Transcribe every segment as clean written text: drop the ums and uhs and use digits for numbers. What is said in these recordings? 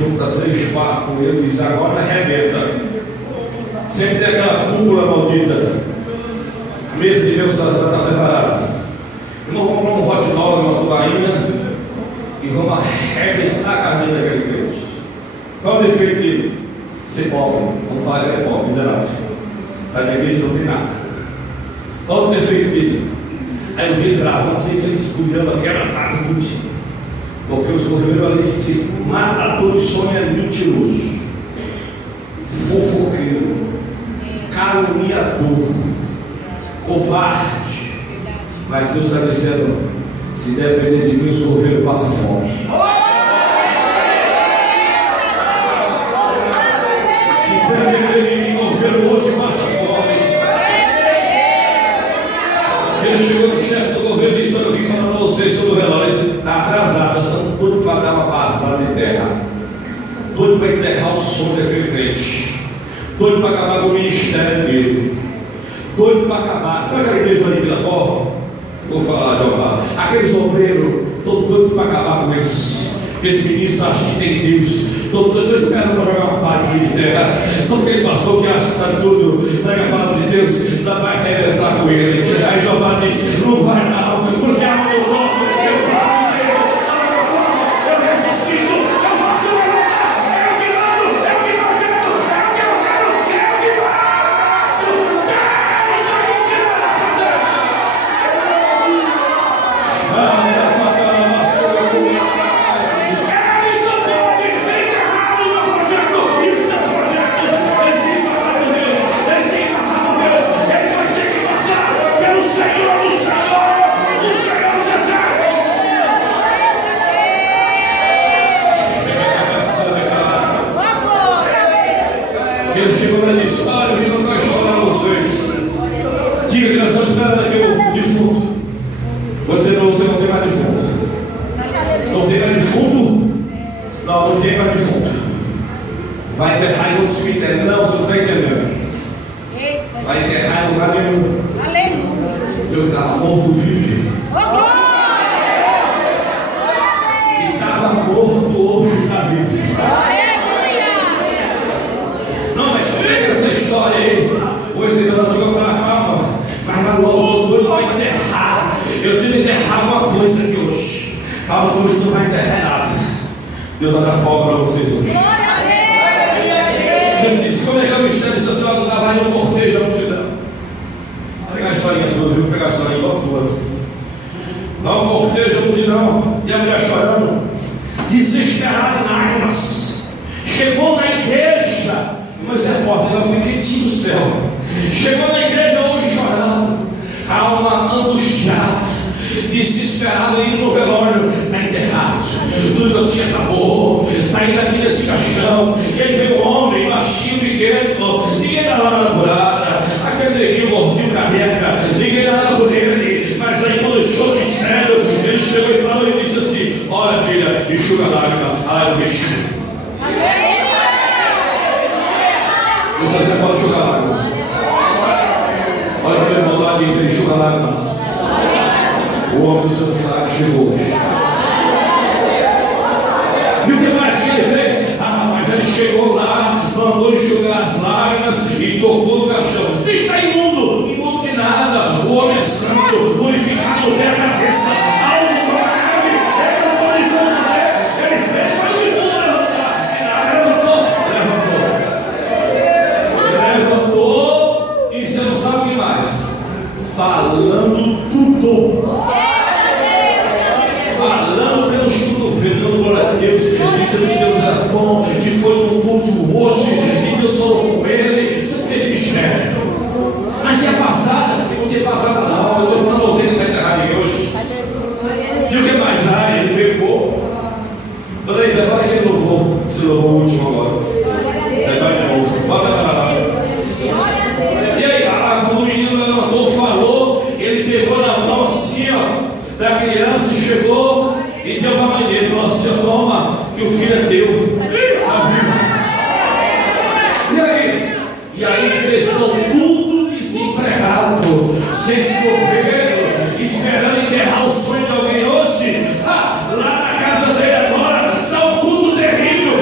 junta 3, 4 com ele e diz: agora arrebenta. Sempre tem aquela cúpula maldita. A mesa de Deus está preparada. Irmão, vamos comprar um hot dog, uma tubaína e vamos arrebentar a caminho daquele crente. Qual é o defeito dele? Ser pobre. Vamos falar que ele é pobre, miserável. Está na igreja, não tem nada. Qual é o defeito dele? Aí eu vi bravo, não sei que eles cuidando aquela casa contigo. Porque os governos ali disse: matador de sonho é mentiroso, fofoqueiro, caluniador, covarde. Mas Deus está dizendo: se depender de mim, os governos passam fome. Se depender de mim, o governo hoje passa fome. Ele chegou no chefe do governo e disse: olha, eu vim falando para vocês sobre o relógio, está atrasado, nós estamos todos para dar uma passada de terra, doido para enterrar o som daquele crente, doido para acabar com o ministério dele, doido para acabar. Sabe aquela igreja ali pela porta? Vou falar, Jeová. Aqueles obreiros, todo doido para acabar com eles. Esse ministro acha que tem Deus. Estou esperando para jogar uma paz de terra. Só aquele pastor que acha que sabe tudo, prega a palavra de Deus, ainda vai arrebentar com ele. Aí Jeová diz: não vai não, porque a mão do novo, eu trago Deus, eu ressuscito, eu faço o melhor, eu que mando, eu que nojento, eu que eu quero, eu que faço. Deus é o que nessa terra. Eles não podem enterrar o meu projeto e os seus projetos. Eles têm que passar por Deus, eles têm que passar por Deus, eles vão ter que passar pelo Senhor do Senhor, o Senhor dos Exércitos. Ele chegou lá e disse: olha, eu vim contar uma história para vocês. Diga que nós estamos esperando aqui o defunto. Vou dizer para você: não tem mais defunto. Não tem mais defunto? Não tem mais defunto. Vai enterrar em outro cemitério. Não, você não está entendendo. Vai enterrar em lugar nenhum. Eu estava morto vivo. E estava morto, hoje está vivo. Não, mas pega essa história aí. Pois ele não ficou para calma. Mas lá o doido vai enterrar. Eu tenho que enterrar alguma coisa aqui hoje. Paulo hoje não vai enterrar nada. Deus vai dar folga para vocês hoje. Ele disse: como é que é o mistério social do trabalho no cortejo da multidão? Vou pegar a historinha toda, vou pegar a historinha toda. Dá um cortejo da multidão e a mulher chorando, desesperada em lágrimas. Chegou na igreja, mas é forte, ela foi quentinho do céu. Chegou na igreja hoje chorando, alma angustiada, desesperado, indo no velório, está enterrado, tudo que eu tinha acabou, está indo aqui nesse caixão. E aí veio um homem, baixinho, pequeno, ninguém dá nada por nada, aquele neguinho gordinho, careca, ninguém dá nada por ele. Mas aí quando deixou o mistério, ele chegou e falou e disse assim: olha filha, enxuga a lágrima. Ah, eu mexo. Você até pode enxugar a lágrima. Olha que irmão lá dentro, enxuga a lágrima. O homem dos seus milagres chegou. E o que mais que ele fez? Ah, mas ele chegou lá, mandou enxugar as lágrimas e tocou no caixão. Está imundo, imundo de nada. O homem é santo, purificado até a cabeça. Algo grave, ele não pode tudo. Ele fez só o imundo levantar. Levantou e você não sabe o que mais. Falando tudo. Falando pelos cotovelos, dando glória a Deus, dizendo que Deus era bom, que foi no culto hoje, que Deus falou com ele. Isso não teve mistério. Mas é passada, e não tem passada não. Eu estou falando a você que está enterrado aqui hoje. E o que mais? Ah, ele pegou. Peraí, agora que ele louvou. Se louvou o último agora. Vai de novo. Bota para lá. E aí, quando o menino levantou, falou, ele pegou na mão assim, ó, da criança, chegou e deu para a mãe dele, falou assim: toma, que o filho é teu, está vivo. E aí vocês estão tudo desempregados, vocês correram, esperando enterrar o sonho de alguém hoje. Lá na casa dele agora está um culto terrível.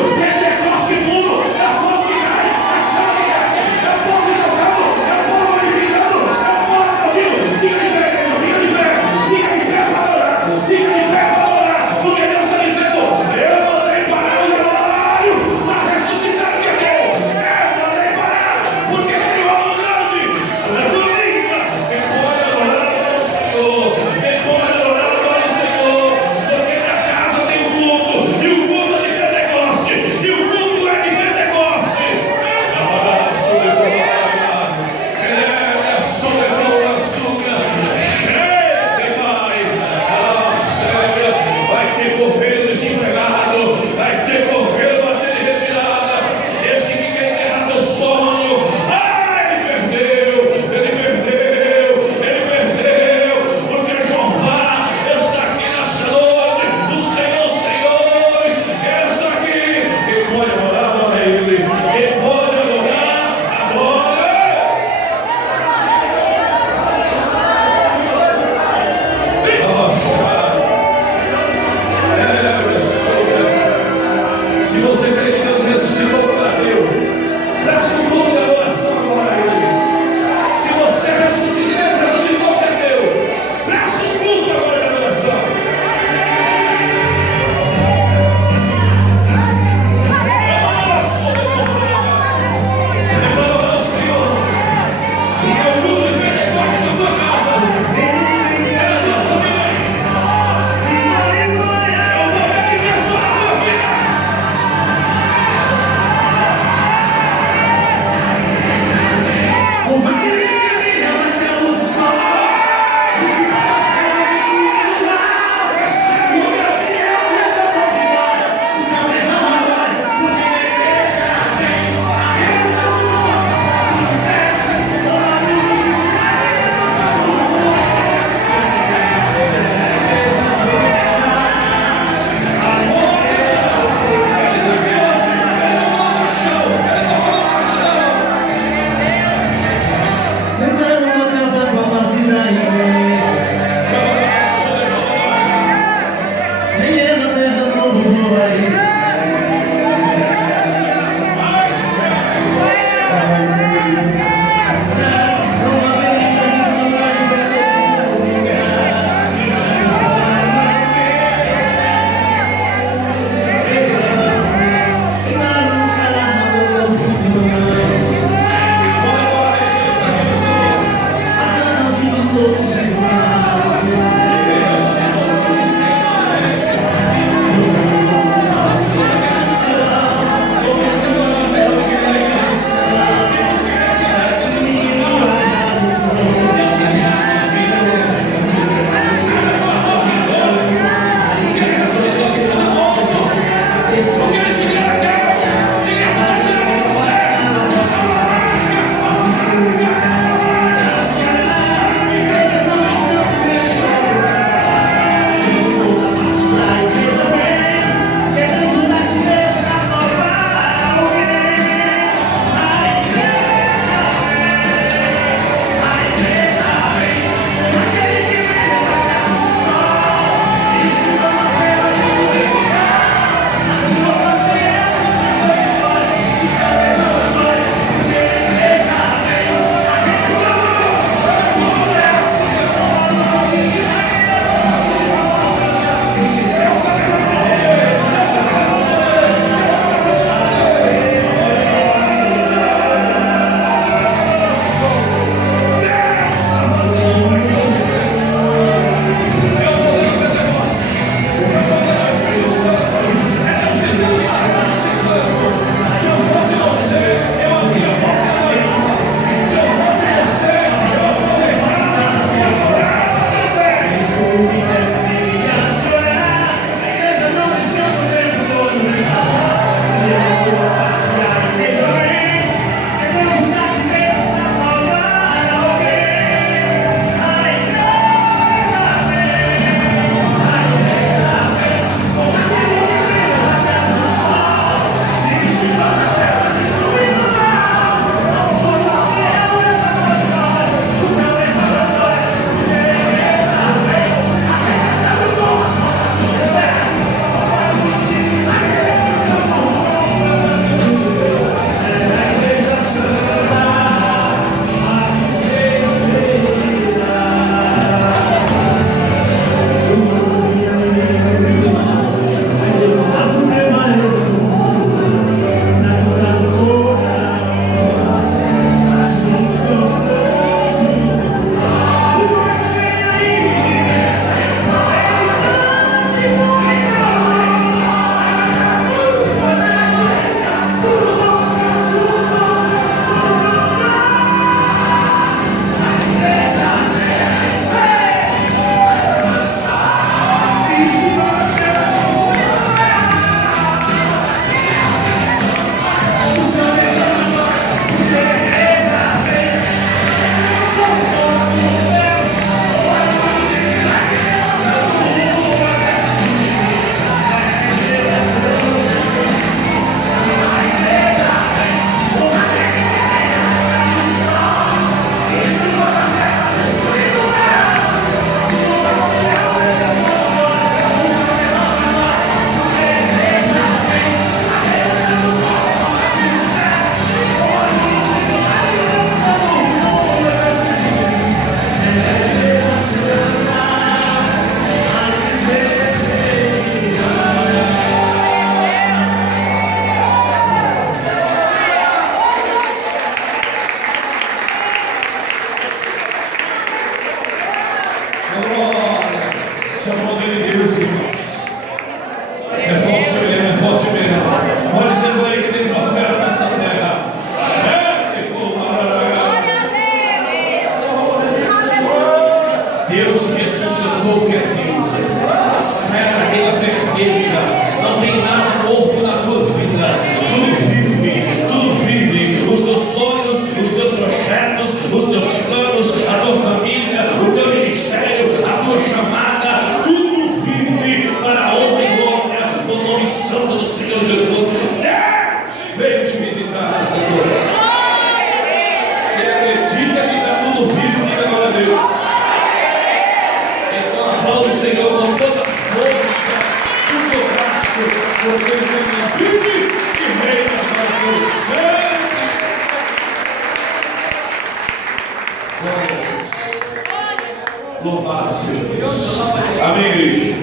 Louvado seja Deus. Amém, igreja?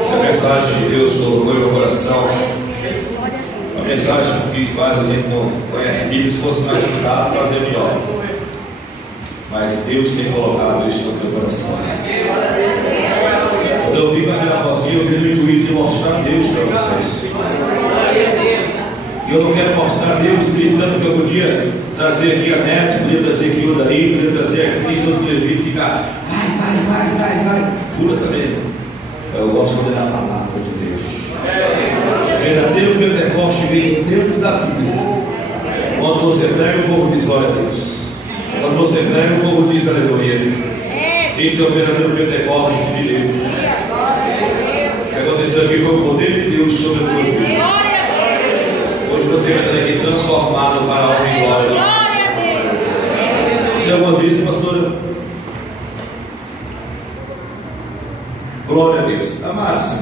Essa mensagem de Deus colocou em meu coração. Uma mensagem que quase a gente não conhece Bíblia. Se fosse mais estudado, fazer melhor. Mas Deus tem colocado isso no teu coração. Quando eu vi com aquela vozinha, eu fiz o intuito de mostrar Deus para vocês. E eu não quero mostrar Deus gritando, que eu podia trazer aqui a Neto, podia trazer aqui o Daí, podia trazer aqui os outros levitas e ficar, vai. Pula também. Eu gosto de ler a palavra de Deus. O verdadeiro Pentecoste vem dentro da Bíblia. Quando você prega, o povo diz glória a Deus. Quando você prega, o povo diz aleluia. Esse é o verdadeiro Pentecoste de Deus. O que aconteceu aqui foi o poder de Deus sobre a tua vida. Hoje você vai sair aqui transformado para a honra e glória. Tem alguma vez, pastora? Glória a Deus. Amados.